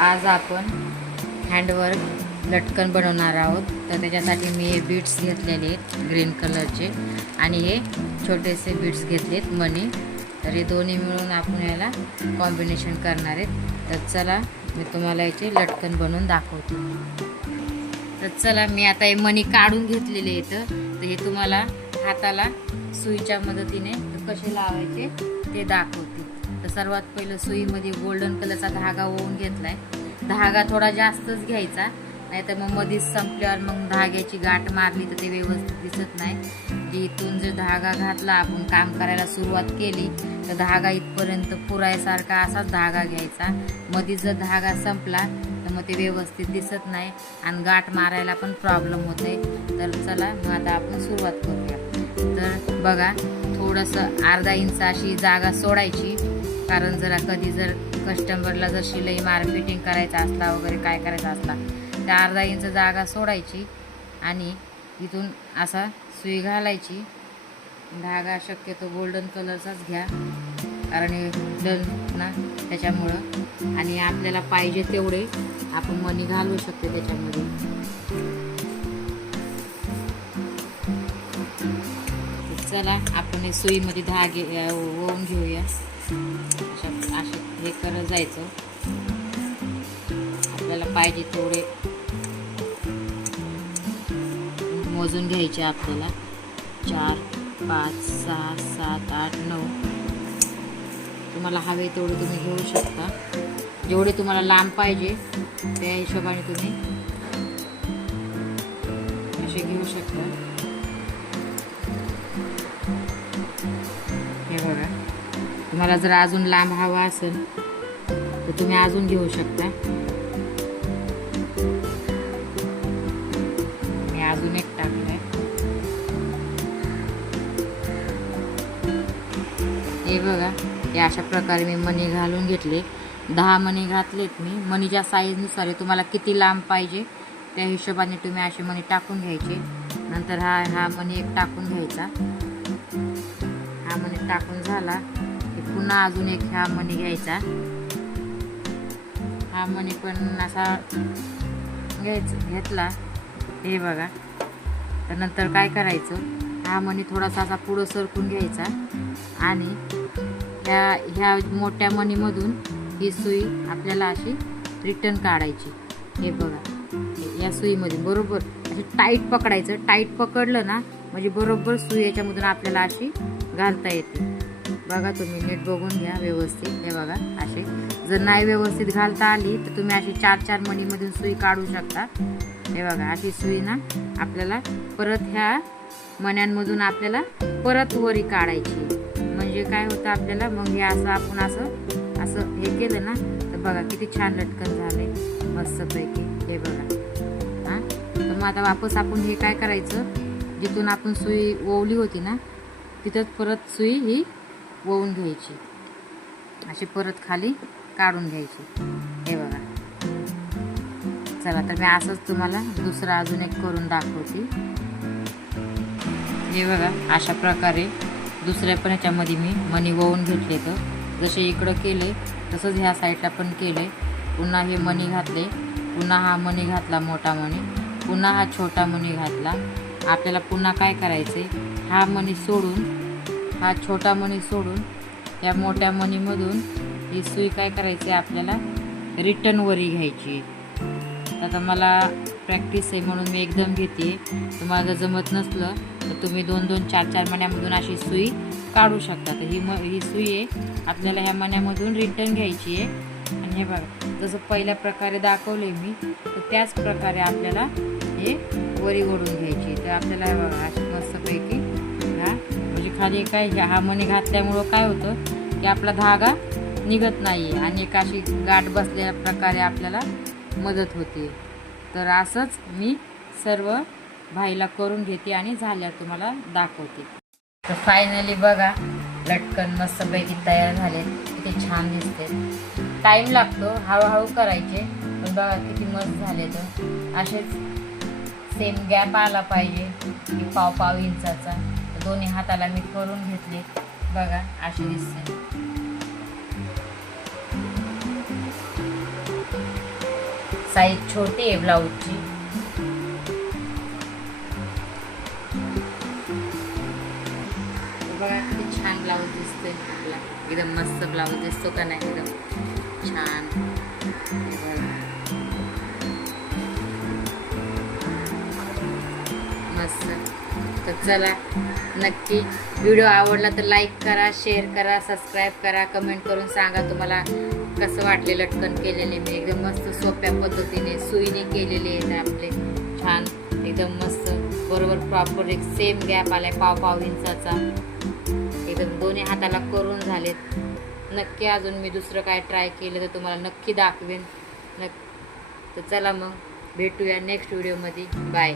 आज आपण हँडवर्क लटकन बनवणार आहोत. तर त्याच्यासाठी मी हे बीड्स घेतलेले आहेत ग्रीन कलरचे आणि हे छोटेसे बीड्स घेतलेत मनी. तर हे दोन्ही मिळून आपण याला कॉम्बिनेशन करणार आहेत. तर चला मी तुम्हाला याचे लटकन बनवून दाखवते. तर चला मी आता हे मनी काढून घेतलेले आहेत. तर हे तुम्हाला हाताला सुईच्या मदतीने कसे लावायचे ते दाखवते. तर सर्वात पहिलं सुईमध्ये गोल्डन कलरचा धागा ओवून घेतलाय. धागा थोडा जास्तच घ्यायचा, नाहीतर मग मध्येच संपल्यावर मग धाग्याची गाठ मारली तर ते व्यवस्थित दिसत नाही. की इथून जर धागा घातला, आपण काम करायला सुरुवात केली तर धागा इथपर्यंत पुरायसारखा असाच धागा घ्यायचा. मध्ये जर धागा संपला तर मग ते व्यवस्थित दिसत नाही आणि गाठ मारायला पण प्रॉब्लेम होते. तर चला मग आता आपण सुरुवात करूया. तर बघा, थोडंसं अर्धा इंच अशी जागा सोडायची, कारण जरा कधी जर कस्टमरला जर शिलाई फिटिंग करायचा असला वगैरे काय करायचा असला तर अर्धा इंच जागा सोडायची आणि इथून असा सुई घालायची. धागा शक्यतो गोल्डन कलरचाच घ्या, कारण हे गोल्डन ना त्याच्यामुळं. आणि आपल्याला पाहिजे तेवढे आपण मनी घालू शकतो त्याच्यामध्ये. चला आपण हे सुईमध्ये धागे ओवून घेऊया. असे हे करत जायचं. आपल्याला पाहिजे तेवढे मोजून घ्यायचे. आपल्याला 4, 5, 6, 7, 8, 9 तुम्हाला हवे तेवढे तुम्ही घेऊ शकता. जेवढे तुम्हाला लांब पाहिजे त्या हिशोबाने तुम्ही असे घेऊ शकता. हे बघा, तुम्हाला जर अजून लांब हवा असेल तर तुम्ही अजून घेऊ शकता. मी अजून एक टाकलाय. हे बघा, हे अशा प्रकारे मी मणी घालून घेतले. 10 मणी घातलेत मी. मणीच्या साईजनुसार तुम्हाला किती लांब पाहिजे त्या हिशोबाने तुम्ही असे मणी टाकून घ्यायचे. नंतर हा मणी एक टाकून घ्यायचा. हा मणी टाकून झाला की पुन्हा अजून एक हा मणी घ्यायचा. हा मणी पण असा घेतला. हे बघा, तर नंतर काय करायचं, हा मणी थोडासा असा पुढं सरकून घ्यायचा आणि ह्या मोठ्या मणीमधून ही सुई आपल्याला अशी रिटर्न काढायची. हे बघा, या सुईमध्ये बरोबर अशी टाईट पकडायचं. टाईट पकडलं ना म्हणजे बरोबर सुई याच्यामधून आपल्याला अशी घालता येते. बघा, तुम्ही नीट बघून घ्या व्यवस्थित. हे बघा, असे जर नाही व्यवस्थित घालता आली तर तुम्ही अशी 4-4 मणीमधून सुई काढू शकता. हे बघा, अशी सुई ना आपल्याला परत ह्या मण्यांमधून आपल्याला परत वरी काढायची. म्हणजे काय होतं आपल्याला मग हे असं आपण असं हे केलं ना तर बघा किती छान लटकन झाले मस्तपैकी. हे बघा. हां, तर मग आता वापस आपण हे काय करायचं, जिथून आपण सुई ओवली होती ना तिथंच परत सुई ही ओवून घ्यायची. अशी परत खाली काढून घ्यायची. हे बघा. चला, तर मी असंच तुम्हाला दुसरं अजून एक करून दाखवते. हे बघा, अशा प्रकारे दुसऱ्या पण ह्याच्यामध्ये मी मणी ओवून घेतले. तर जसे इकडं केले तसंच ह्या साईडला पण केले. पुन्हा हे मणी घातले, पुन्हा हा मणी घातला मोठा मणी, पुन्हा हा छोटा मणी घातला. आपल्याला पुन्हा काय करायचे, हा मणी सोडून हा छोटा मणी सोडून या मोठ्या मणीमधून ही सुई काय करायची आपल्याला रिटर्न वरी घ्यायची. आता मला प्रॅक्टिस आहे म्हणून मी एकदम घेते. तुम्हाला जर जमत नसलं तर तुम्ही 2-2, 4-4 मण्यामधून अशी सुई काढू शकता. तर ही सुई आहे आपल्याला ह्या मण्यामधून रिटर्न घ्यायची आहे. आणि हे बघा, जसं पहिल्या प्रकारे दाखवले मी तर त्याच प्रकारे आपल्याला हे वरी ओढून घ्यायची. तर आपल्याला हे बघा अशी मस्तपैकी म्हणजे खाली काय हा मणी घातल्यामुळं काय होतं की आपला धागा निघत नाही आणि एक अशी गाठ बसलेल्या प्रकारे आपल्याला मदत होते. तर असंच मी सर्व भाईला करून घेते आणि झाल्यावर तुम्हाला दाखवते. तर फायनली बघा, लटकन मस्तपैकी तयार झाले. किती छान दिसते. टाईम लागतो, हळूहळू करायचे, पण बघा किती मस्त झाले. तर असेच सेम गॅप आला पाहिजे की पाव इंचाचा. तर दोन्ही हाताला मी करून घेतले. बघा असे दिसते. साईज छोटी आहे ब्लाऊजची. बघा किती छान ब्लाऊज दिसतोय आपला. एकदम मस्त ब्लाऊज दिसतो का नाही? एकदम छान. मस्त. तर चला, नक्की व्हिडिओ आवडला तर लाईक करा, शेअर करा, सबस्क्राईब करा, कमेंट करून सांगा तुम्हाला कसं वाटले लटकन केलेले. मी एकदम मस्त सोप्या पद्धतीने सुईने केलेले आहेत आपले. छान एकदम मस्त. बरोबर प्रॉपर एक सेम गॅप आलाय 1.5 इंचाचा. एकदम दोन्ही हाताला करून झालेत. नक्की अजून मी दुसरं काय ट्राय केलं तर तुम्हाला नक्की दाखवेन. तर चला मग भेटूया नेक्स्ट व्हिडिओमध्ये. बाय.